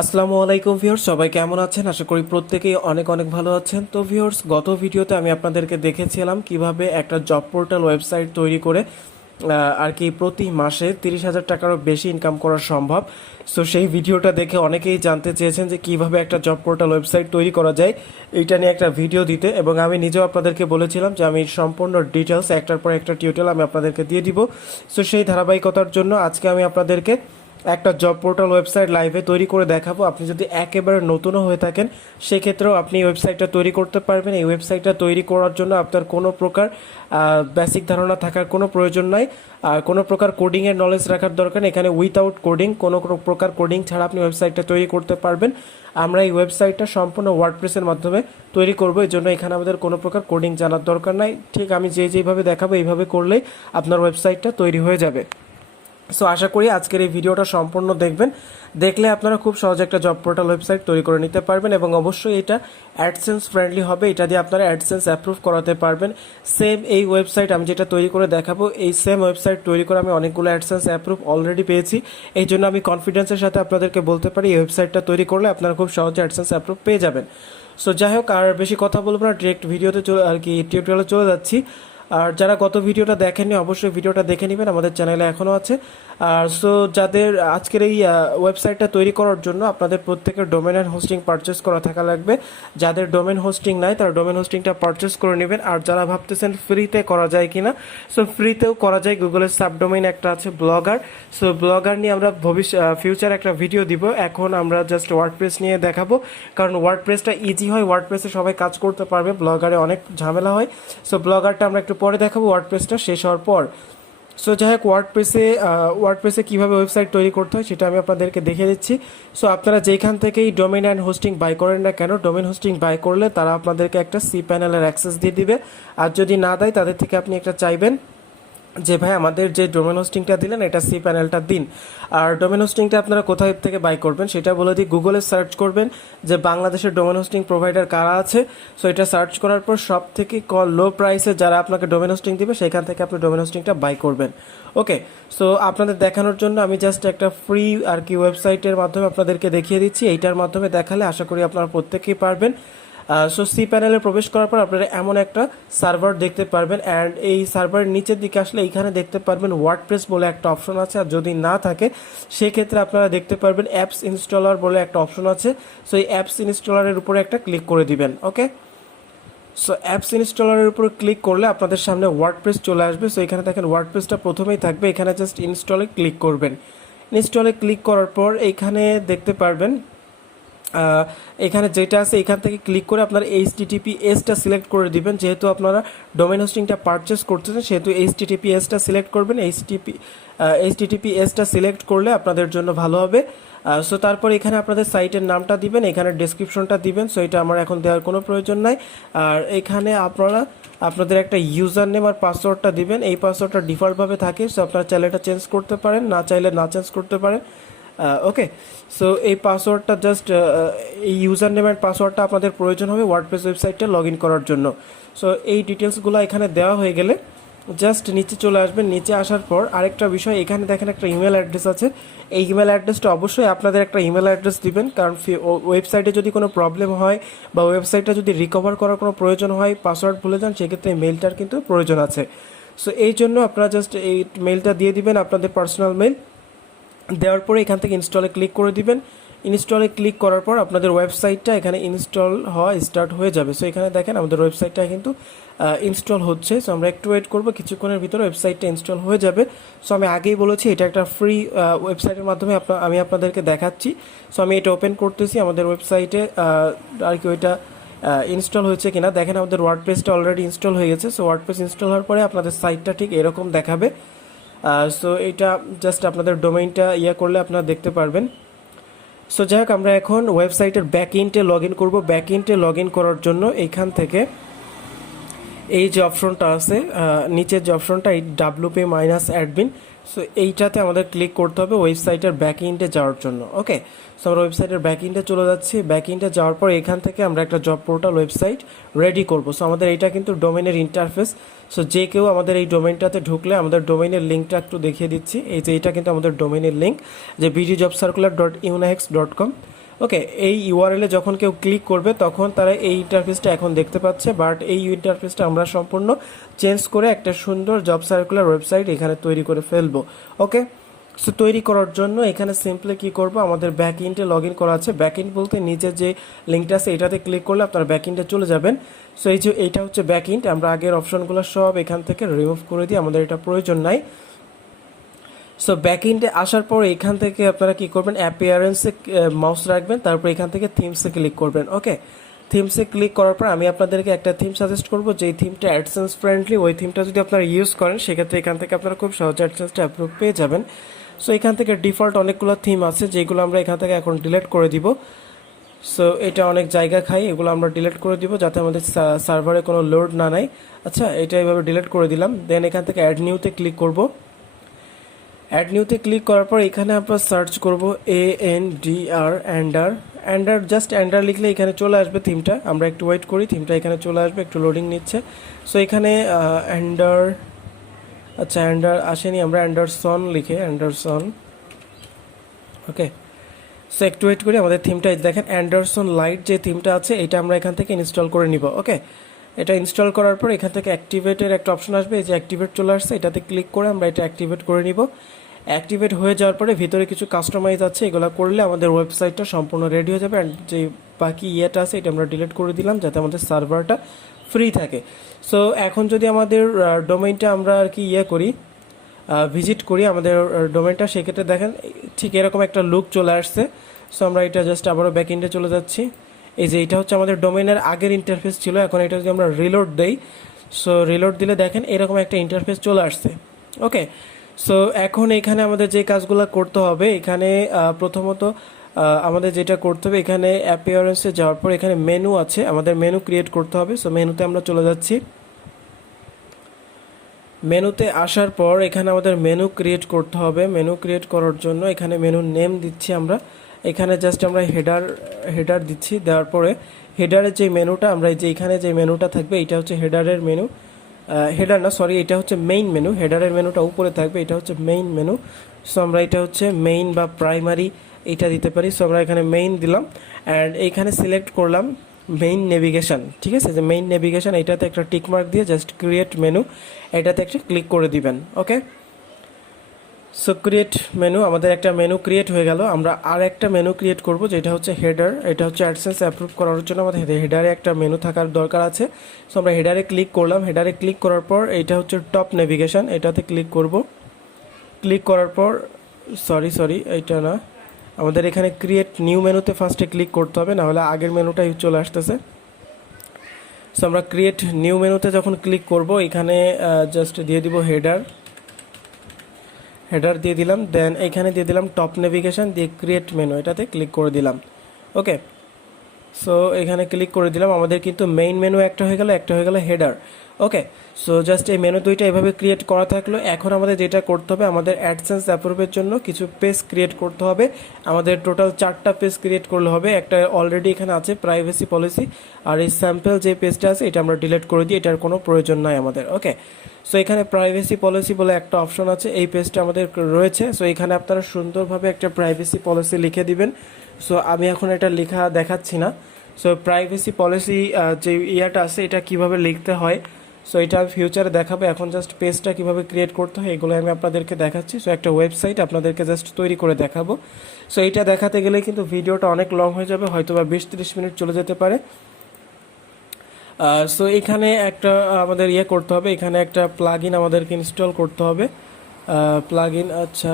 আসসালামু আলাইকুম ভিউয়ার্স, সবাই কেমন আছেন? আশা করি প্রত্যেকেই অনেক অনেক ভালো আছেন। তো ভিউয়ার্স, গত ভিডিওতে আমি আপনাদেরকে দেখেছিলাম কিভাবে একটা জব পোর্টাল ওয়েবসাইট তৈরি করে আর কি প্রতি মাসে 30,000 টাকারও বেশি ইনকাম করা সম্ভব। সো সেই ভিডিওটা দেখে অনেকেই জানতে চেয়েছেন যে কিভাবে একটা জব পোর্টাল ওয়েবসাইট তৈরি করা যায়, এইটা নিয়ে একটা ভিডিও দিতে। এবং আমি নিজেও আপনাদেরকে বলেছিলাম যে আমি সম্পূর্ণ ডিটেলস একটার পর একটা টিউটোরিয়াল আমি আপনাদেরকে দিয়ে দিব। সো সেই ধারাবাহিকতার জন্য আজকে আমি আপনাদেরকে একটা জব পোর্টাল ওয়েবসাইট লাইভে তৈরি করে দেখাবো। আপনি যদি একেবারে নতুনও হয়ে থাকেন সেক্ষেত্রেও আপনি ওয়েবসাইটটা তৈরি করতে পারবেন। এই ওয়েবসাইটটা তৈরি করার জন্য আপনার কোনো প্রকার বেসিক ধারণা থাকার কোনো প্রয়োজন নাই, আর কোনো প্রকার কোডিংয়ের নলেজ রাখার দরকার নেই। এখানে উইথাউট কোডিং, কোনো প্রকার কোডিং ছাড়া আপনি ওয়েবসাইটটা তৈরি করতে পারবেন। আমরা এই ওয়েবসাইটটা সম্পূর্ণ ওয়ার্ডপ্রেসের মাধ্যমে তৈরি করবো, এই জন্য এখানে আমাদের কোনো প্রকার কোডিং জানার দরকার নাই। ঠিক আমি যেইভাবে দেখাবো এইভাবে করলেই আপনার ওয়েবসাইটটা তৈরি হয়ে যাবে। সো আশা করি আজকের এই ভিডিওটা সম্পূর্ণ দেখবেন, দেখলে আপনারা খুব সহজে একটা জব পোর্টাল ওয়েবসাইট তৈরি করে নিতে পারবেন। এবং অবশ্যই এটা অ্যাডসেন্স ফ্রেন্ডলি হবে, এটা দিয়ে আপনারা অ্যাডসেন্স অ্যাপ্রুভ করাতে পারবেন। সেম এই ওয়েবসাইট আমি যেটা তৈরি করে দেখাবো, এই সেম ওয়েবসাইট তৈরি করে আমি অনেকগুলো অ্যাডসেন্স অ্যাপ্রুভ অলরেডি পেয়েছি। এই জন্য আমি কনফিডেন্সের সাথে আপনাদেরকে বলতে পারি এই ওয়েবসাইটটা তৈরি করলে আপনারা খুব সহজে অ্যাডসেন্স অ্যাপ্রুভ পেয়ে যাবেন। সো যাই হোক, আর বেশি কথা বলবো না, ডিরেক্ট ভিডিওতে আর কি টিউটোরিয়ালে চলে যাচ্ছি। আর যারা গত ভিডিওটা দেখেননি অবশ্যই ভিডিওটা দেখে নেবেন, আমাদের চ্যানেলে এখনও আছে। আর সো যাদের আজকের এই ওয়েবসাইটটা তৈরি করার জন্য আপনাদের প্রত্যেকের ডোমেন অ্যান্ড হোস্টিং পারচেস করা থাকা লাগবে। যাদের ডোমেন হোস্টিং নাই তারা ডোমেন হোস্টিংটা পারচেস করে নেবেন। আর যারা ভাবতেছেন ফ্রিতে করা যায় কিনা, সো ফ্রিতেও করা যায়। গুগলের সাবডোমেইন একটা আছে ব্লগার, সো ব্লগার নিয়ে আমরা ফিউচার একটা ভিডিও দিব। এখন আমরা জাস্ট ওয়ার্ডপ্রেস নিয়ে দেখাবো, কারণ ওয়ার্ডপ্রেসটা ইজি হয়, ওয়ার্ডপ্রেসে সবাই কাজ করতে পারবে, ব্লগারে অনেক ঝামেলা হয়। সো ব্লগারটা আমরা একটু পরে দেখাবো ওয়ার্ডপ্রেসটা শেষ হওয়ার পর। সো যাই হোক, ওয়ার্ডপ্রেসে কীভাবে ওয়েবসাইট তৈরি করতে হয় সেটা আমি আপনাদেরকে দেখে দিচ্ছি। সো আপনারা যেখান থেকেই ডোমেন অ্যান্ড হোস্টিং বাই করেন না কেন, ডোমেন হোস্টিং বাই করলে তারা আপনাদেরকে একটা সি প্যানেলের অ্যাক্সেস দিয়ে দিবে। আর যদি না দেয় তাদের থেকে আপনি একটা চাইবেন যে ভাই আমাদের যে ডোমেন হোস্টিংটা দিলেন এটা সি প্যানেলটা দিন। আর ডোমেন হোস্টিংটা আপনারা কোথায় থেকে বাই করবেন সেটা বলে দিই। গুগলে সার্চ করবেন যে বাংলাদেশের ডোমেন হোস্টিং প্রোভাইডার কারা আছে। সো এটা সার্চ করার পর সব থেকে লো প্রাইসে যারা আপনাকে ডোমেন হোস্টিং দিবে সেখান থেকে আপনি ডোমেন হোস্টিংটা বাই করবেন। ওকে, সো আপনাদের দেখানোর জন্য আমি জাস্ট একটা ফ্রি আর কি ওয়েবসাইটের মাধ্যমে আপনাদেরকে দেখিয়ে দিচ্ছি। এইটার মাধ্যমে দেখালে আশা করি আপনারা প্রত্যেকেই পারবেন। সো সি প্যানেলে প্রবেশ করার পর আপনারা এমন একটা সার্ভার দেখতে পারবেন। অ্যান্ড এই সার্ভারের নিচের দিকে আসলে এইখানে দেখতে পারবেন ওয়ার্ডপ্রেস বলে একটা অপশন আছে। আর যদি না থাকে সেক্ষেত্রে আপনারা দেখতে পারবেন অ্যাপস ইনস্টলার বলে একটা অপশন আছে। সো এই অ্যাপস ইনস্টলারের উপরে একটা ক্লিক করে দিবেন। ওকে, সো অ্যাপস ইনস্টলারের উপর ক্লিক করলে আপনাদের সামনে ওয়ার্ডপ্রেস চলে আসবে। সো এখানে দেখেন ওয়ার্ডপ্রেসটা প্রথমেই থাকবে, এখানে জাস্ট ইনস্টলে ক্লিক করবেন। ইনস্টলে ক্লিক করার পর এইখানে দেখতে পারবেন এখানে যেটা আছে এখান থেকে ক্লিক করে আপনারা HTTPSটা সিলেক্ট করে দিবেন। যেহেতু আপনারা ডোমেন হোস্টিংটা পারচেস করতেছেন সেহেতু HTTPSটা সিলেক্ট করবেন। HTTPSটা সিলেক্ট করলে আপনাদের জন্য ভালো হবে। সো তারপর এখানে আপনাদের সাইটের নামটা দিবেন, এখানে ডেসক্রিপশনটা দিবেন। সো এটা আমার এখন দেওয়ার কোনো প্রয়োজন নাই। আর এখানে আপনারা আপনাদের একটা ইউজার নেম আর পাসওয়ার্ডটা দিবেন। এই পাসওয়ার্ডটা ডিফল্টভাবে থাকে, সো আপনারা চাইলে এটা চেঞ্জ করতে পারেন, না চাইলে না চেঞ্জ করতে পারেন। ওকে, সো এই পাসওয়ার্ডটা জাস্ট এই ইউজার নেম অ্যান্ড পাসওয়ার্ডটা আপনাদের প্রয়োজন হবে ওয়ার্ডপ্রেস ওয়েবসাইটটা লগ ইন করার জন্য। সো এই ডিটেলসগুলো এখানে দেওয়া হয়ে গেলে জাস্ট নিচে চলে আসবেন। নিচে আসার পর আরেকটা বিষয়, এখানে দেখেন একটা ইমেল অ্যাড্রেস আছে। এই ইমেল অ্যাড্রেসটা অবশ্যই আপনাদের একটা ইমেল অ্যাড্রেস দিবেন, কারণ ওয়েবসাইটে যদি কোনো প্রবলেম হয় বা ওয়েবসাইটটা যদি রিকভার করার কোনো প্রয়োজন হয়, পাসওয়ার্ড ভুলে যান, সেক্ষেত্রে এই মেলটার কিন্তু প্রয়োজন আছে। সো এই জন্য আপনারা জাস্ট এই মেলটা দিয়ে দিবেন, আপনাদের পার্সোনাল মেল। দেওয়ার পরে এখান থেকে ইনস্টলে ক্লিক করে দিবেন। ইনস্টলে ক্লিক করার পর আপনাদের ওয়েবসাইটটা এখানে ইনস্টল হওয়া স্টার্ট হয়ে যাবে। সো এখানে দেখেন আমাদের ওয়েবসাইটটা কিন্তু ইনস্টল হচ্ছে। সো আমরা একটু ওয়েট করবো, কিছুক্ষণের ভিতরে ওয়েবসাইটটা ইনস্টল হয়ে যাবে। সো আমি আগেই বলেছি এটা একটা ফ্রি ওয়েবসাইটের মাধ্যমে আমি আপনাদেরকে দেখাচ্ছি। সো আমি এটা ওপেন করতেছি আমাদের ওয়েবসাইটে, আর কি ওইটা ইনস্টল হয়েছে কিনা দেখেন। আমাদের ওয়ার্ডপ্রেসটা অলরেডি ইনস্টল হয়ে গেছে। সো ওয়ার্ডপ্রেস ইনস্টল হওয়ার পরে আপনাদের সাইটটা ঠিক এরকম দেখাবে। সো এটা জাস্ট আপনাদের ডোমেইনটা করলে আপনারা দেখতে পারবেন। সো যাই হোক, আমরা এখন ওয়েবসাইটের ব্যাক এন্ডে লগ ইন করবো। ব্যাক এন্ডে লগ ইন করার জন্য এইখান থেকে এই যে অপশনটা আছে নিচের যে অপশনটা, এই WP-admin, সো এইটাতে আমাদের ক্লিক করতে হবে ওয়েবসাইটের ব্যাক এন্ডে যাওয়ার জন্য। ওকে, সো আমরা ওয়েবসাইটের ব্যাক এন্ডে চলে যাচ্ছি। ব্যাক এন্ডে যাওয়ার পর এখান থেকে আমরা একটা জব পোর্টাল ওয়েবসাইট রেডি করব। সো আমাদের এটা কিন্তু ডোমেনের ইন্টারফেস। সো যে কেউ আমাদের এই ডোমেনটাতে ঢুকলে আমাদের ডোমেনের লিঙ্কটা একটু দেখিয়ে দিচ্ছি। এই যে এটা কিন্তু আমাদের ডোমেনের লিঙ্ক, যে bgjobcircular.unix.com। ওকে, এই ইউআরএলে যখন কেউ ক্লিক করবে তখন তারা এই ইন্টারফেসটা এখন দেখতে পাচ্ছে, বাট এই ইন্টারফেসটা আমরা সম্পূর্ণ চেঞ্জ করে একটা সুন্দর জব সার্কুলার ওয়েবসাইট এখানে তৈরি করে ফেলবো। ওকে, সো তৈরি করার জন্য এখানে সিম্পলি কি করব, আমাদের ব্যাক ইন্ডে লগ ইন করা আছে। ব্যাক ইন্ড বলতে নিচে যে লিঙ্কটা আছে এটাতে ক্লিক করলে আপনারা ব্যাক ইন্ডে চলে যাবেন। সো এই যে এইটা হচ্ছে ব্যাক ইন্ড, আমরা আগের অপশনগুলো সব এখান থেকে রিমুভ করে দিই, আমাদের এটা প্রয়োজন নাই। সো ব্যাক ইন্ডে আসার পর এখান থেকে আপনারা কি করবেন, অ্যাপিয়ারেন্সে মাউস রাখবেন, তারপর এখান থেকে থিমসে ক্লিক করবেন। ওকে, থিমসে ক্লিক করার পর আমি আপনাদেরকে একটা থিম সাজেস্ট করবো, যেই থিমটা অ্যাডসেন্স ফ্রেন্ডলি, ওই থিমটা যদি আপনারা ইউজ করেন সেক্ষেত্রে এখান থেকে আপনারা খুব সহজে অ্যাডসেন্সটা অ্যাপ্রুভ পেয়ে যাবেন। সো এখান থেকে ডিফল্ট অনেকগুলো থিম আছে যেগুলো আমরা এখান থেকে এখন ডিলিট করে দিব। সো এটা অনেক জায়গা খাই, এগুলো আমরা ডিলিট করে দিব যাতে আমাদের সার্ভারে কোনো লোড না নেয়। আচ্ছা, এটা এইভাবে ডিলিট করে দিলাম। দেন এখান থেকে অ্যাড নিউতে ক্লিক করব। অ্যাড নিউতে ক্লিক করার পর এখানে আমরা সার্চ করব ANDR অ্যান্ডার। অ্যান্ডার জাস্ট অ্যান্ডার লিখলে এখানে চলে আসবে থিমটা। আমরা একটু ওয়েট করি, থিমটা এখানে চলে আসবে, একটু লোডিং নিচ্ছে। সো এখানে অ্যান্ডার, আচ্ছা অ্যান্ডার আসেনি, আমরা অ্যান্ডারসন লিখে অ্যান্ডারসন। ওকে, সো একটু ওয়েট করি, আমাদের থিমটা দেখেন অ্যান্ডারসন লাইট যে থিমটা আছে এটা আমরা এখান থেকে ইনস্টল করে নিব। ওকে, এটা ইনস্টল করার পর এখান থেকে অ্যাক্টিভেটের একটা অপশন আসবে, এই যে অ্যাক্টিভেট চলে আসছে, এটাতে ক্লিক করে আমরা এটা অ্যাক্টিভেট করে নিব। অ্যাক্টিভেট হয়ে যাওয়ার পরে ভিতরে কিছু কাস্টমাইজ আছে, এগুলো করলে আমাদের ওয়েবসাইটটা সম্পূর্ণ রেডি হয়ে যাবে। অ্যান্ড যে বাকি ইয়েটা আছে এটা আমরা ডিলিট করে দিলাম যাতে আমাদের সার্ভারটা ফ্রি থাকে। সো এখন যদি আমাদের ডোমেইনটা আমরা আর কি করি, ভিজিট করি আমাদের ডোমেইনটা, সেক্ষেত্রে দেখেন ঠিক এরকম একটা লুক চলে আসছে। সো আমরা এটা জাস্ট আবারও ব্যাক এন্ডে চলে যাচ্ছি। এই যে এটা হচ্ছে আমাদের ডোমেইনের আগের ইন্টারফেস ছিল, এখন এটা যদি আমরা রিলোড দেই, সো রিলোড দিলে দেখেন এরকম একটা ইন্টারফেস চলে আসছে। ওকে, সো এখন এখানে আমাদের যে কাজগুলো করতে হবে, এখানে প্রথমত আমাদের যেটা করতে হবে, এখানে অ্যাপিয়ারেন্সে যাওয়ার পর এখানে মেনু আছে, আমাদের মেনু ক্রিয়েট করতে হবে। সো মেনুতে আমরা চলে যাচ্ছি। মেনুতে আসার পর এখানে আমাদের মেনু ক্রিয়েট করতে হবে। মেনু ক্রিয়েট করার জন্য এখানে মেনু নেম দিচ্ছি আমরা, এখানে জাস্ট আমরা হেডার দিচ্ছি। দেওয়ার পরে হেডারের যে মেনুটা, আমরা এই যে এখানে যে মেনুটা থাকবে এটা হচ্ছে হেডারের মেনু, হেডার না সরি, এটা হচ্ছে মেইন মেনু। হেডারের মেনুটা উপরে থাকবে, এটা হচ্ছে মেইন মেনু। সো আমরা এটা হচ্ছে মেইন বা প্রাইমারি এটা দিতে পারি। সো আমরা এখানে মেইন দিলাম অ্যান্ড এইখানে সিলেক্ট করলাম মেইন নেভিগেশন। ঠিক আছে, যে মেইন নেভিগেশন এটাতে একটা টিকমার্ক দিয়ে জাস্ট ক্রিয়েট মেনু এটাতে একটা ক্লিক করে দিবেন। ওকে, সো ক্রিয়েট মেনু, আমাদের একটা মেনু ক্রিয়েট হয়ে গেল। আমরা আর একটা মেনু ক্রিয়েট করব যেটা হচ্ছে হেডার। এটা হচ্ছে অ্যাডসেন্স অ্যাপ্রুভ করার জন্য আমাদের হেডারে একটা মেনু থাকার দরকার আছে। সো আমরা হেডারে ক্লিক করলাম। হেডারে ক্লিক করার পর এটা হচ্ছে টপ নেভিগেশন, এটাতে ক্লিক করব। ক্লিক করার পর সরি এইটা না, আমাদের এখানে ক্রিয়েট নিউ মেনুতে ফার্স্টে ক্লিক করতে হবে, নাহলে আগের মেনুটাই চলে আসতেছে। সো আমরা ক্রিয়েট নিউ মেনুতে যখন ক্লিক করব এখানে জাস্ট দিয়ে দিব হেডার দিয়ে দিলাম। দেন এখানে দিয়ে দিলাম টপ নেভিগেশন, দিয়ে ক্রিয়েট মেনু এটাতে ক্লিক করে দিলাম। ওকে, সো এখানে ক্লিক করে দিলাম, আমাদের কিন্তু মেইন মেনু একটা হয়ে গেল হেডার। ওকে, সো জাস্ট এই মেনু দুইটা এভাবে ক্রিয়েট করা থাকলো। এখন আমাদের যেটা করতে হবে, আমাদের অ্যাডসেন্স অ্যাপ্রুভের জন্য কিছু পেজ ক্রিয়েট করতে হবে। আমাদের টোটাল 4টা পেজ ক্রিয়েট করলে হবে। একটা অলরেডি এখানে আছে প্রাইভেসি পলিসি, আর এই স্যাম্পল যে পেজটা আছে এটা আমরা ডিলিট করে দিই, এটার কোনো প্রয়োজন নাই আমাদের। ওকে, সো এখানে প্রাইভেসি পলিসি বলে একটা অপশন আছে, এই পেজটা আমাদের রয়েছে। সো এখানে আপনারা সুন্দরভাবে একটা প্রাইভেসি পলিসি লিখে দিবেন। সো আমি এখন এটা লেখা দেখাচ্ছি না। সো প্রাইভেসি পলিসি যে ইয়াটা আছে এটা কিভাবে লিখতে হয়, সো এটা আমি ফিউচারে দেখাবো। এখন জাস্ট পেজটা কিভাবে ক্রিয়েট করতে হয় এগুলো আমি আপনাদেরকে দেখাচ্ছি। সো একটা ওয়েবসাইট আপনাদেরকে জাস্ট তৈরি করে দেখাবো। সো এইটা দেখাতে গেলে কিন্তু ভিডিওটা অনেক লং হয়ে যাবে, হয়তো বা 20-30 মিনিট চলে যেতে পারে। সো এখানে একটা আমাদের করতে হবে, এখানে একটা প্লাগইন আমাদেরকে ইনস্টল করতে হবে। প্লাগইন, আচ্ছা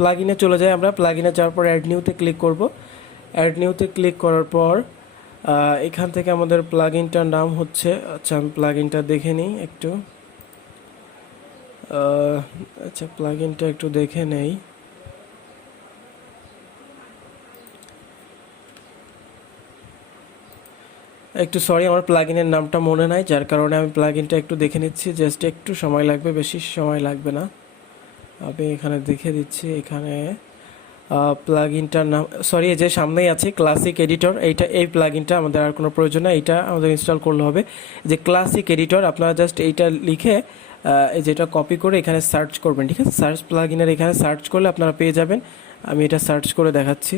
প্লাগইনে চলে যাই আমরা। প্লাগইনে যাওয়ার পর অ্যাড নিউতে ক্লিক করব। অ্যাড নিউতে ক্লিক করার পর এখান থেকে আমাদের প্লাগইনটার নাম হচ্ছে, আচ্ছা আমি প্লাগইনটা দেখে নিই একটু। আচ্ছা প্লাগইনটা একটু দেখে নেই। একটু সরি, আমার প্লাগইনের নামটা মনে নাই, যার কারণে আমি প্লাগইনটা একটু দেখে নিচ্ছি। জাস্ট একটু সময় লাগবে, বেশি সময় লাগবে না। আমি এখানে দেখে দিচ্ছি। এখানে প্লাগইনটার নাম সরি, এই যে সামনেই আছে ক্লাসিক এডিটর, এই প্লাগইনটা আমাদের আর কোনো প্রয়োজন না, এইটা আমাদের ইনস্টল করলে হবে। যে ক্লাসিক এডিটর, আপনারা জাস্ট এইটা লিখে এই যেটা কপি করে এখানে সার্চ করবেন। ঠিক আছে, সার্চ প্লাগইনের এখানে সার্চ করলে আপনারা পেয়ে যাবেন। আমি এটা সার্চ করে দেখাচ্ছি।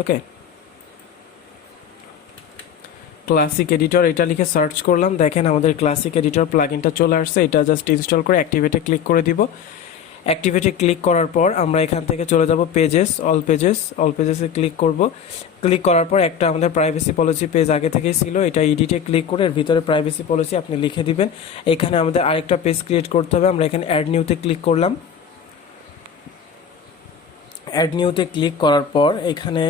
ওকে, ক্লাসিক এডিটর এটা লিখে সার্চ করলাম, দেখেন আমাদের ক্লাসিক এডিটর প্লাগইনটা চলে আসছে। এটা জাস্ট ইনস্টল করে অ্যাক্টিভেটে ক্লিক করে দিব। অ্যাক্টিভেটে ক্লিক করার পর আমরা এখান থেকে চলে যাব পেজেস, অল পেজেসে ক্লিক করব। ক্লিক করার পর একটা আমাদের প্রাইভেসি পলিসি পেজ আগে থেকেই ছিল, এটা এডিটে ক্লিক করে এর ভিতরে প্রাইভেসি পলিসি আপনি লিখে দিবেন। এখানে আমাদের আরেকটা পেজ ক্রিয়েট করতে হবে, আমরা এখানে অ্যাড নিউতে ক্লিক করলাম। অ্যাড নিউতে ক্লিক করার পর এখানে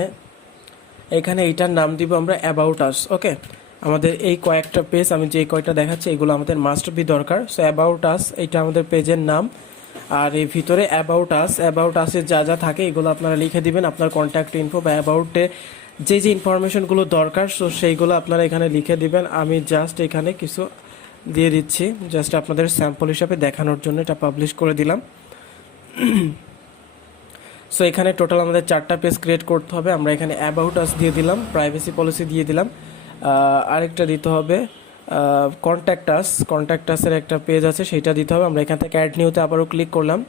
এইটার নাম দিব আমরা অ্যাবাউট আস। ওকে, আমাদের এই কয়েকটা পেজ আমি যে কয়টা দেখাচ্ছি এগুলো আমাদের মাস্ট বি দরকার। সো অ্যাবাউট আস এটা আমাদের পেজের নাম, আর এই ভিতরে অ্যাবাউট আসে যা যা থাকে এগুলো আপনারা লিখে দিবেন, আপনার কন্ট্যাক্ট ইনফো বা অ্যাবাউটে যে যে ইনফরমেশনগুলো দরকার সো সেইগুলো আপনারা এখানে লিখে দিবেন। আমি জাস্ট এখানে কিছু দিয়ে দিচ্ছি জাস্ট আপনাদের স্যাম্পল হিসাবে দেখানোর জন্য, এটা পাবলিশ করে দিলাম। সো এখানে টোটাল আমাদের 4টা পেজ ক্রিয়েট করতে হবে। আমরা এখানে অ্যাবাউট আস দিয়ে দিলাম, প্রাইভেসি পলিসি দিয়ে দিলাম, আরেকটা দিতে হবে কন্ট্যাক্ট আসের একটা পেজ আছে সেটা দিতে হবে। আমরা এখান থেকে অ্যাড নিউতে আবারও ক্লিক করলাম।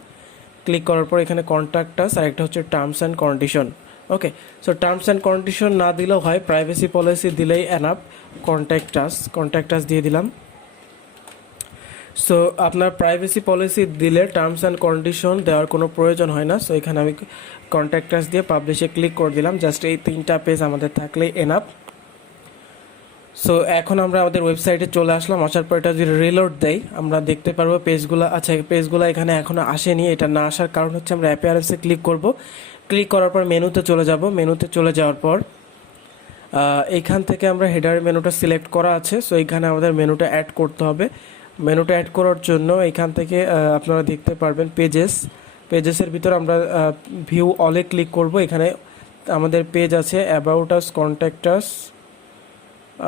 ক্লিক করার পর এখানে কন্ট্যাক্ট আস আর একটা হচ্ছে terms and condition. Okay, so terms and condition না দিলেও হয়, প্রাইভেসি পলিসি দিলেই এনাফ। কন্ট্যাক্ট আস দিয়ে দিলাম। সো আপনার প্রাইভেসি পলিসি দিলে টার্মস অ্যান্ড কন্ডিশন দেওয়ার কোনো প্রয়োজন হয় না। সো এখানে আমি কন্ট্যাক্ট আস দিয়ে পাবলিশে ক্লিক করে দিলাম। জাস্ট এই 3টা পেজ আমাদের থাকলেই এনাফ। সো এখন আমরা আমাদের ওয়েবসাইটে চলে আসলাম। আসার পর এটা যদি রিলোড দেই আমরা দেখতে পারবো পেজগুলো, আচ্ছা পেজগুলো এখানে এখনও আসেনি। এটা না আসার কারণ হচ্ছে আমরা অ্যাপিয়ারেন্সে ক্লিক করব। ক্লিক করার পর মেনুতে চলে যাব। মেনুতে চলে যাওয়ার পর এইখান থেকে আমরা হেডার মেনুটা সিলেক্ট করা আছে, সো এইখানে আমাদের মেনুটা অ্যাড করতে হবে। মেনুটা অ্যাড করার জন্য এখান থেকে আপনারা দেখতে পারবেন পেজেসের ভিতর আমরা ভিউ অলে ক্লিক করব। এখানে আমাদের পেজ আছে অ্যাবাউট আস, কন্ট্যাক্ট আস,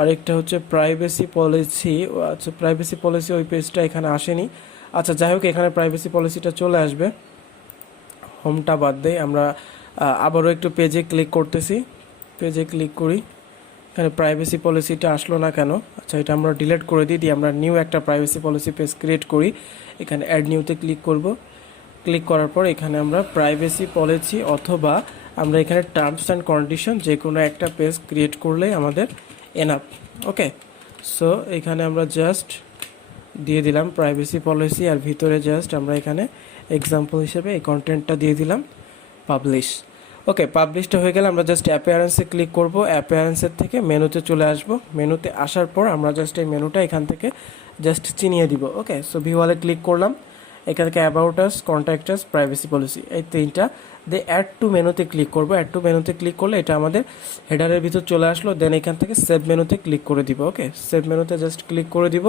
আরেকটা হচ্ছে প্রাইভেসি পলিসি। আচ্ছা প্রাইভেসি পলিসি ওই পেজটা এখানে আসেনি। আচ্ছা যাই হোক, এখানে প্রাইভেসি পলিসিটা চলে আসবে। হোমটা বাদ দেই, আমরা আবারও একটু পেজে ক্লিক করতেছি। পেজে ক্লিক করি, এখানে প্রাইভেসি পলিসিটা আসলো না কেন? আচ্ছা এটা আমরা ডিলিট করে দিই, আমরা নিউ একটা প্রাইভেসি পলিসি পেজ ক্রিয়েট করি। এখানে অ্যাড নিউতে ক্লিক করব। ক্লিক করার পর এখানে আমরা প্রাইভেসি পলিসি অথবা আমরা এখানে টার্মস অ্যান্ড কন্ডিশন যে কোনো একটা পেজ ক্রিয়েট করলেই আমাদের এনাফ। ওকে, সো এখানে আমরা জাস্ট দিয়ে দিলাম প্রাইভেসি পলিসি, আর ভিতরে জাস্ট আমরা এখানে এক্সাম্পল হিসেবে এই কন্টেন্টটা দিয়ে দিলাম, পাবলিশ। ওকে, পাবলিশটা হয়ে গেলে আমরা জাস্ট অ্যাপিয়ারেন্সে ক্লিক করব। অ্যাপিয়ারেন্সের থেকে মেনুতে চলে আসব। মেনুতে আসার পর আমরা জাস্ট এই মেনুটা এখান থেকে জাস্ট চিনিয়ে দিব। ওকে, সো ভিওয়ালে ক্লিক করলাম। এখান থেকে about us, contact us, privacy policy এই 3টা দিয়ে অ্যাড টু মেনুতে ক্লিক করব। অ্যাড টু মেনুতে ক্লিক করলে এটা আমাদের হেডারের ভিতর চলে আসলো। দেন এখান থেকে সেভ মেনুতে ক্লিক করে দিব। ওকে, সেভ মেনুতে জাস্ট ক্লিক করে দিব,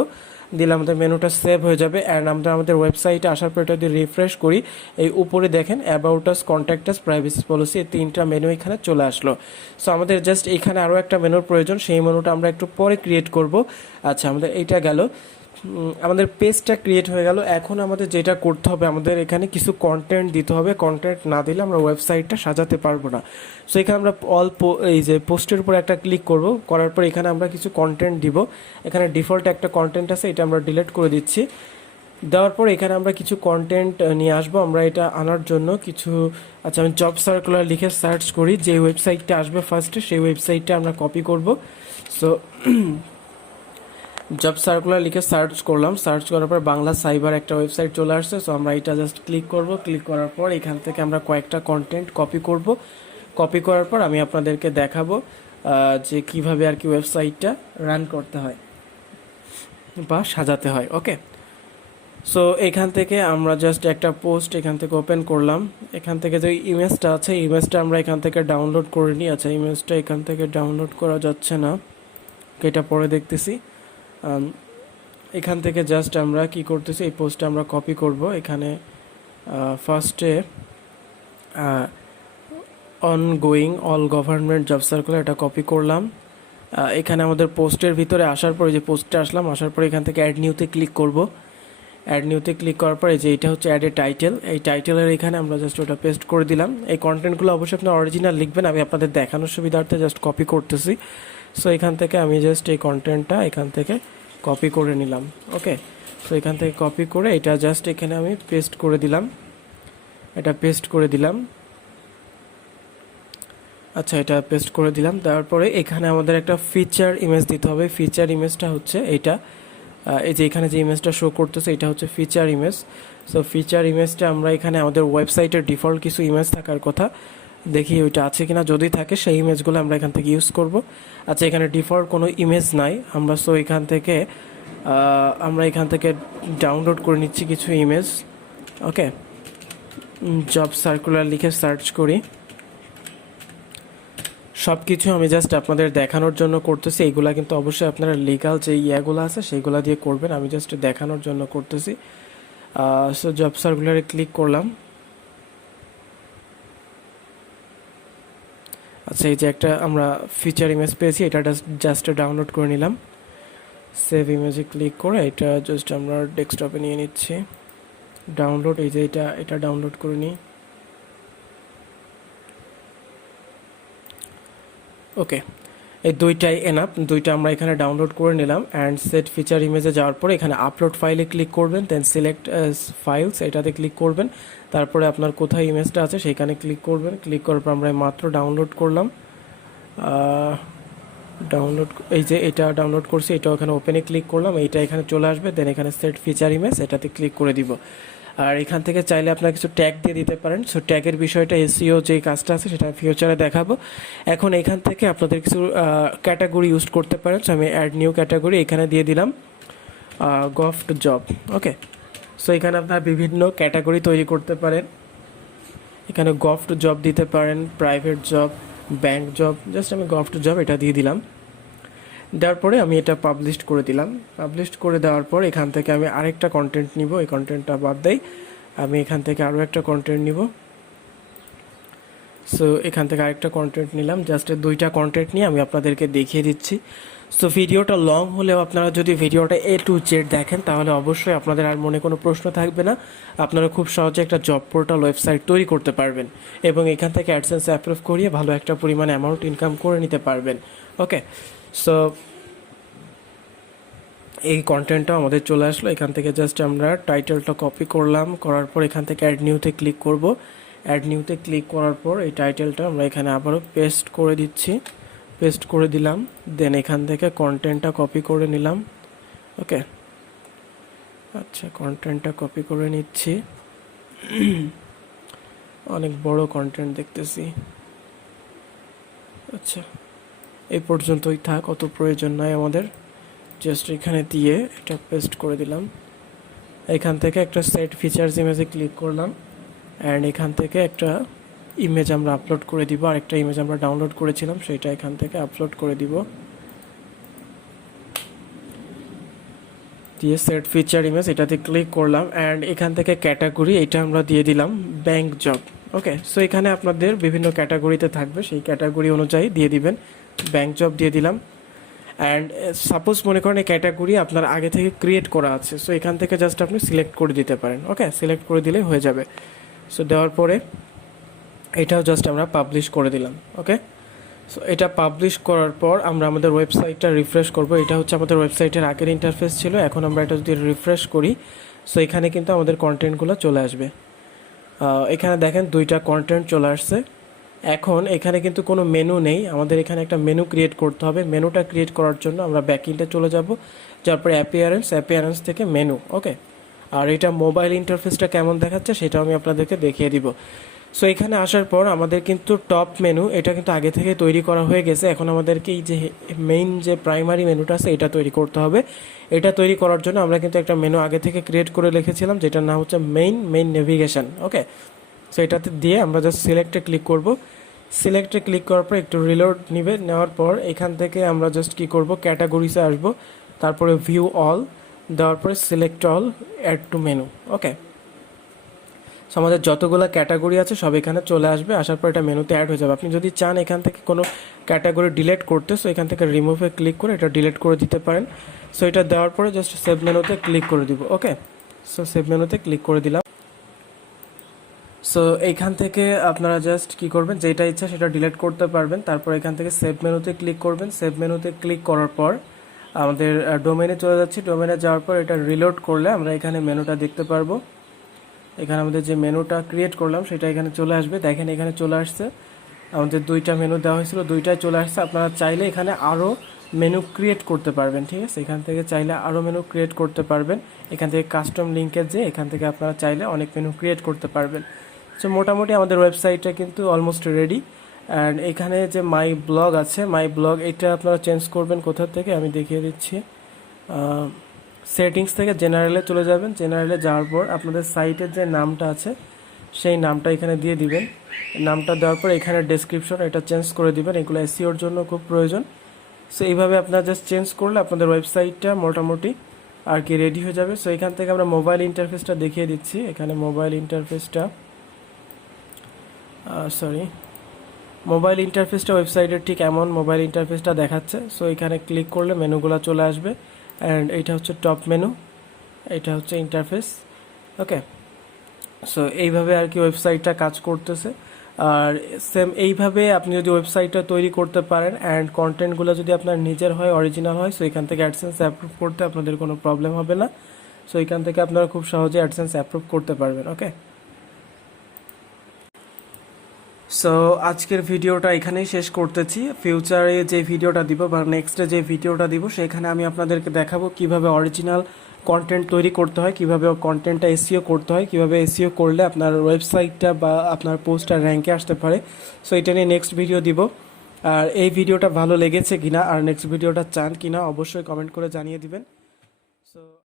দিলে আমাদের মেনুটা সেভ হয়ে যাবে। অ্যান্ড আমরা আমাদের ওয়েবসাইটে আসার পর এটা যদি রিফ্রেশ করি, এই উপরে দেখেন about us, contact us, privacy policy এই 3টা মেনু এখানে চলে আসলো। সো আমাদের জাস্ট এখানে আরও একটা মেনুর প্রয়োজন, সেই মেনুটা আমরা একটু পরে ক্রিয়েট করব। আচ্ছা আমাদের এইটা গেল, আমাদের পেজটা ক্রিয়েট হয়ে গেল। এখন আমাদের যেটা করতে হবে, আমাদের এখানে কিছু কন্টেন্ট দিতে হবে। কন্টেন্ট না দিলে আমরা ওয়েবসাইটটা সাজাতে পারবো না। সো এখানে আমরা এই যে পোস্টের উপর একটা ক্লিক করব, করার পর এখানে আমরা কিছু কন্টেন্ট দিব। এখানে ডিফল্ট একটা কন্টেন্ট আছে, এটা আমরা ডিলিট করে দিচ্ছি। দেওয়ার পর এখানে আমরা কিছু কন্টেন্ট নিয়ে আসবো। আমরা এটা আনার জন্য কিছু, আচ্ছা আমি জব সার্কুলার লিখে সার্চ করি, যে ওয়েবসাইটটা আসবে ফার্স্টে সেই ওয়েবসাইটটা আমরা কপি করব। সো জব সার্কুলার লিখে সার্চ করলাম, সার্চ করার পর বাংলা সাইবার একটা ওয়েবসাইট চলে আসছে। সো আমরা এটা জাস্ট ক্লিক করব। ক্লিক করার পর এখান থেকে আমরা কয়েকটা কন্টেন্ট কপি করব। কপি করার পর আমি আপনাদেরকে দেখাবো যে কিভাবে আর কি ওয়েবসাইটটা রান করতে হয় বা সাজাতে হয়। ওকে, সো এখান থেকে আমরা জাস্ট একটা পোস্ট এখান থেকে ওপেন করলাম। এখান থেকে যে ইমেজটা আছে, ইমেজটা আমরা এখান থেকে ডাউনলোড করে নিই। আচ্ছা ইমেজটা এখান থেকে ডাউনলোড করা যাচ্ছে না, এটা পরে দেখতেছি। এখান থেকে জাস্ট আমরা কি করতেছি, এই পোস্টটা আমরা কপি করব। এখানে ফার্স্টে ongoing all government job circular এটা কপি করলাম। এখানে আমাদের পোস্টের ভিতরে আসার পরে যে পোস্টে আসলাম, আসার পরে এখান থেকে অ্যাড নিউতে ক্লিক করব। অ্যাড নিউতে ক্লিক করার পরে যে এটা হচ্ছে অ্যাড এ টাইটেল, এই টাইটেলের এখানে আমরা জাস্ট ওটা পেস্ট করে দিলাম। এই কন্টেন্টগুলো অবশ্যই আপনার অরিজিনাল লিখবেন, আমি আপনাদের দেখানোর সুবিধার্থে জাস্ট কপি করতেছি। সো এখান থেকে আমি জাস্ট এই কন্টেন্টটা এখান থেকে কপি করে নিলাম। ওকে, সো এখান থেকে কপি করে এটা জাস্ট এখানে আমি পেস্ট করে দিলাম। এটা পেস্ট করে দিলাম। আচ্ছা, এটা পেস্ট করে দিলাম। তারপরে এখানে আমাদের একটা ফিচার ইমেজ দিতে হবে। ফিচার ইমেজটা হচ্ছে এইটা, এই যে এখানে যে ইমেজটা শো করতেছে এটা হচ্ছে ফিচার ইমেজ। সো ফিচার ইমেজটা আমরা এখানে আমাদের ওয়েবসাইটের ডিফল্ট কিছু ইমেজ থাকার কথা, দেখি ওইটা আছে কিনা। যদি থাকে সেই ইমেজগুলো আমরা এখান থেকে ইউজ করব। আচ্ছা, এখানে ডিফল্ট কোনো ইমেজ নাই আমরা, সো আমরা এখান থেকে ডাউনলোড করে নিচ্ছি কিছু ইমেজ। ওকে, জব সার্কুলার লিখে সার্চ করি। সব কিছু আমি জাস্ট আপনাদের দেখানোর জন্য করতেছি, এইগুলা কিন্তু অবশ্যই আপনারা লিগাল যে ইয়াগুলো আছে সেইগুলা দিয়ে করবেন, আমি জাস্ট দেখানোর জন্য করতেছি। সো জব সার্কুলারে ক্লিক করলাম। আচ্ছা, এই যে একটা আমরা ফিচার ইমেজ পেয়েছি, এটা জাস্ট ডাউনলোড করে নিলাম। সেভ ইমেজে ক্লিক করে এটা জাস্ট আমরা ডেস্কটপে নিয়ে নিচ্ছি। ডাউনলোড, এই যে এটা ডাউনলোড করে নিই। ওকে, এই দুইটাই এনাফ, দুইটা আমরা এখানে ডাউনলোড করে নিলাম। অ্যান্ড সেট ফিচার ইমেজে যাওয়ার পরে এখানে আপলোড ফাইলে ক্লিক করবেন, দেন সিলেক্ট ফাইলস এটাতে ক্লিক করবেন। তারপরে আপনার কোথায় ইমেজটা আছে সেইখানে ক্লিক করবেন। ক্লিক করার পর আমরা মাত্র ডাউনলোড করলাম। ডাউনলোড, এই যে এটা ডাউনলোড করছি, এটা ওখানে ওপেনে ক্লিক করলাম, এইটা এখানে চলে আসবে। দেন এখানে সেট ফিচার ইমেজ এটাতে ক্লিক করে দিব। আর এখান থেকে চাইলে আপনারা কিছু ট্যাগ দিয়ে দিতে পারেন। সো ট্যাগের বিষয়টা এসইও যে কাজটা আছে সেটা ফিউচারে দেখাবো। এখন এখান থেকে আপনাদের কিছু ক্যাটাগরি ইউজ করতে পারেন। সো আমি অ্যাড নিউ ক্যাটাগরি এখানে দিয়ে দিলাম গভট জব। ওকে, সো এখানে আপনারা বিভিন্ন ক্যাটাগরি তৈরি করতে পারেন। এখানে গভট জব দিতে পারেন, private job, bank job. Just আমি গভট জব এটা দিয়ে দিলাম। দেওয়ার পরে আমি এটা পাবলিশ করে দিলাম। পাবলিশ করে দেওয়ার পর এখান থেকে আমি আরেকটা কন্টেন্ট নিব, এই কন্টেন্টটা বাদ দেই, আমি এখান থেকে আরও একটা কন্টেন্ট নিব। সো এখান থেকে আরেকটা কন্টেন্ট নিলাম, জাস্ট দুইটা কন্টেন্ট নিয়ে আমি আপনাদেরকে দেখিয়ে দিচ্ছি। সো ভিডিওটা লং হলেও আপনারা যদি ভিডিওটা A to Z দেখেন তাহলে অবশ্যই আপনাদের আর মনে কোনো প্রশ্ন থাকবে না। আপনারা খুব সহজে একটা জব পোর্টাল ওয়েবসাইট তৈরি করতে পারবেন এবং এখান থেকে অ্যাডসেন্স অ্যাপ্রুভ করিয়ে ভালো একটা পরিমাণ অ্যামাউন্ট ইনকাম করে নিতে পারবেন। ওকে, সো এই কন্টেন্টটা আমাদের চলে আসলো। এখান থেকে জাস্ট আমরা টাইটেলটা কপি করলাম, করার পর এখান থেকে অ্যাড নিউতে ক্লিক করব। অ্যাড নিউতে ক্লিক করার পর এই টাইটেলটা আমরা এখানে আবারও পেস্ট করে দিচ্ছি, পেস্ট করে দিলাম। দেন এখান থেকে কন্টেন্টটা কপি করে নিলাম। ওকে, আচ্ছা, কন্টেন্টটা কপি করে নিচ্ছি। অনেক বড় কন্টেন্ট দেখতেছি। আচ্ছা, এই পর্যন্তই থাক, অত প্রয়োজন নয় আমাদের। জাস্ট এখানে দিয়ে এটা পেস্ট করে দিলাম। এখান থেকে একটা সেট ফিচার্স ইমেজে ক্লিক করলাম। অ্যান্ড এখান থেকে একটা ইমেজ আমরা আপলোড করে দিব, আর একটা ইমেজ আমরা ডাউনলোড করেছিলাম সেটা এখান থেকে আপলোড করে দিব। দিয়ে সেট ফিচার ইমেজ এটাতে ক্লিক করলাম। অ্যান্ড এখান থেকে ক্যাটাগরি এটা আমরা দিয়ে দিলাম ব্যাংক জব। ওকে, সো এখানে আপনাদের বিভিন্ন ক্যাটাগরিতে থাকবে, সেই ক্যাটাগরি অনুযায়ী দিয়ে দিবেন। ব্যাংক জব দিয়ে দিলাম। অ্যান্ড সাপোজ মনে করেন এই ক্যাটাগরি আপনার আগে থেকে ক্রিয়েট করা আছে, সো এখান থেকে জাস্ট আপনি সিলেক্ট করে দিতে পারেন। ওকে, সিলেক্ট করে দিলে হয়ে যাবে। সো দেওয়ার পরে এটাও জাস্ট আমরা পাবলিশ করে দিলাম। ওকে, সো এটা পাবলিশ করার পর আমরা আমাদের ওয়েবসাইটটা রিফ্রেশ করব। এটা হচ্ছে আমাদের ওয়েবসাইটের আগের ইন্টারফেস ছিল। এখন আমরা এটা যদি রিফ্রেশ করি, সো এখানে কিন্তু আমাদের কন্টেন্টগুলো চলে আসবে। এখানে দেখেন দুইটা কন্টেন্ট চলে আসছে। এখন এখানে কিন্তু কোনো মেনু নেই, আমাদের এখানে একটা মেনু ক্রিয়েট করতে হবে। মেনুটা ক্রিয়েট করার জন্য আমরা ব্যাকএন্ডে চলে যাব, যার পরে অ্যাপিয়ারেন্স থেকে মেনু। ওকে, আর এটা মোবাইল ইন্টারফেসটা কেমন দেখাচ্ছে সেটাও আমি আপনাদেরকে দেখিয়ে দিব। সো এখানে আসার পর আমাদের কিন্তু টপ মেনু এটা কিন্তু আগে থেকে তৈরি করা হয়ে গেছে। এখন আমাদেরকে এই যে মেইন যে প্রাইমারি মেনুটা আছে এটা তৈরি করতে হবে। এটা তৈরি করার জন্য আমরা কিন্তু একটা মেনু আগে থেকে ক্রিয়েট করে রেখেছিলাম, যেটার নাম হচ্ছে মেইন নেভিগেশন। ওকে, সো এটাতে দিয়ে আমরা জাস্ট সিলেক্টে ক্লিক করব। সিলেক্টে ক্লিক করার পর একটু রিলোড নেওয়ার পর এখান থেকে আমরা জাস্ট কি করব, ক্যাটাগরিসে আসব, তারপরে ভিউ অল দেওয়ার পরে select all, add to menu. Okay, so আমাদের যতগুলো ক্যাটাগরি আছে সব এখানে চলে আসবে। আসার পর এটা মেনুতে অ্যাড হয়ে যাবে। আপনি যদি চান এখান থেকে কোনো ক্যাটাগরি ডিলিট করতে, সো এখান থেকে রিমুভে ক্লিক করে এটা ডিলিট করে দিতে পারেন। সো এটা দেওয়ার পরে জাস্ট সেভ মেনুতে ক্লিক করে দিব। ওকে, সো সেভ মেনুতে ক্লিক করে দিলাম। সো এইখান থেকে আপনারা জাস্ট কি করবেন, যেটা ইচ্ছা সেটা ডিলিট করতে পারবেন। তারপর এখান থেকে সেভ মেনুতে ক্লিক করবেন। সেভ মেনুতে ক্লিক করার পর আমাদের ডোমেনে চলে যাচ্ছি। ডোমেনে যাওয়ার পর এটা রিলোড করলে আমরা এখানে মেনুটা দেখতে পারবো। এখানে আমাদের যে মেনুটা ক্রিয়েট করলাম সেটা এখানে চলে আসবে। দেখেন এখানে চলে আসছে। আমাদের দুইটা মেনু দেওয়া হয়েছিল, দুইটাই চলে আসছে। আপনারা চাইলে এখানে আরও মেনু ক্রিয়েট করতে পারবেন, ঠিক আছে? এখান থেকে চাইলে আরও মেনু ক্রিয়েট করতে পারবেন। এখান থেকে কাস্টম লিঙ্কে যে এখান থেকে আপনারা চাইলে অনেক মেনু ক্রিয়েট করতে পারবেন। সো মোটামুটি আমাদের ওয়েবসাইটটা কিন্তু অলমোস্ট রেডি। অ্যান্ড এখানে যে মাই ব্লগ আছে, মাই ব্লগ এটা আপনারা চেঞ্জ করবেন কোথা থেকে আমি দেখিয়ে দিচ্ছি। সেটিংস থেকে জেনারেলে চলে যাবেন। জেনারেলে যাওয়ার পর আপনাদের সাইটের যে নামটা আছে সেই নামটা এখানে দিয়ে দিবেন। নামটা দেওয়ার পর এখানে ডেসক্রিপশন এটা চেঞ্জ করে দিবেন, এগুলো এসইওর জন্য খুব প্রয়োজন। সো এইভাবে আপনারা জাস্ট চেঞ্জ করলে আপনাদের ওয়েবসাইটটা মোটামুটি আর কি রেডি হয়ে যাবে। সো এখান থেকে আমরা মোবাইল ইন্টারফেসটা দেখিয়ে দিচ্ছি। এখানে মোবাইল ইন্টারফেসটা ওয়েবসাইটের ঠিক এমন মোবাইল ইন্টারফেসটা দেখাচ্ছে। সো এখানে ক্লিক করলে মেনুগুলো চলে আসবে। অ্যান্ড এইটা হচ্ছে টপ মেনু, এটা হচ্ছে ইন্টারফেস। ওকে, সো এইভাবে আর কি ওয়েবসাইটটা কাজ করতেছে। আর সেম এইভাবে আপনি যদি ওয়েবসাইটটা তৈরি করতে পারেন অ্যান্ড কন্টেন্টগুলো যদি আপনার নিজের হয়, অরিজিনাল হয়, সো এখান থেকে অ্যাডসেন্স অ্যাপ্রুভ করতে আপনাদের কোনো প্রবলেম হবে না। সো এখান থেকে আপনারা খুব সহজে অ্যাডসেন্স অ্যাপ্রুভ করতে পারবেন। ওকে, সো আজকের ভিডিওটা এখানেই শেষ করতেছি। ফিউচারে যে ভিডিওটা দিব বা নেক্সটে যে ভিডিওটা দিব সেখানে আমি আপনাদেরকে দেখাবো কিভাবে অরিজিনাল কন্টেন্ট তৈরি করতে হয়, কিভাবে কন্টেন্টটা এসইও করতে হয়, কিভাবে এসইও করলে আপনার ওয়েবসাইটটা বা আপনার পোস্টটা র্যাঙ্কে আসতে পারে। সো এটা নিয়ে নেক্সট ভিডিও দিব। আর এই ভিডিওটা ভালো লেগেছে কিনা আর নেক্সট ভিডিওটা চান কিনা অবশ্যই কমেন্ট করে জানিয়ে দিবেন। সো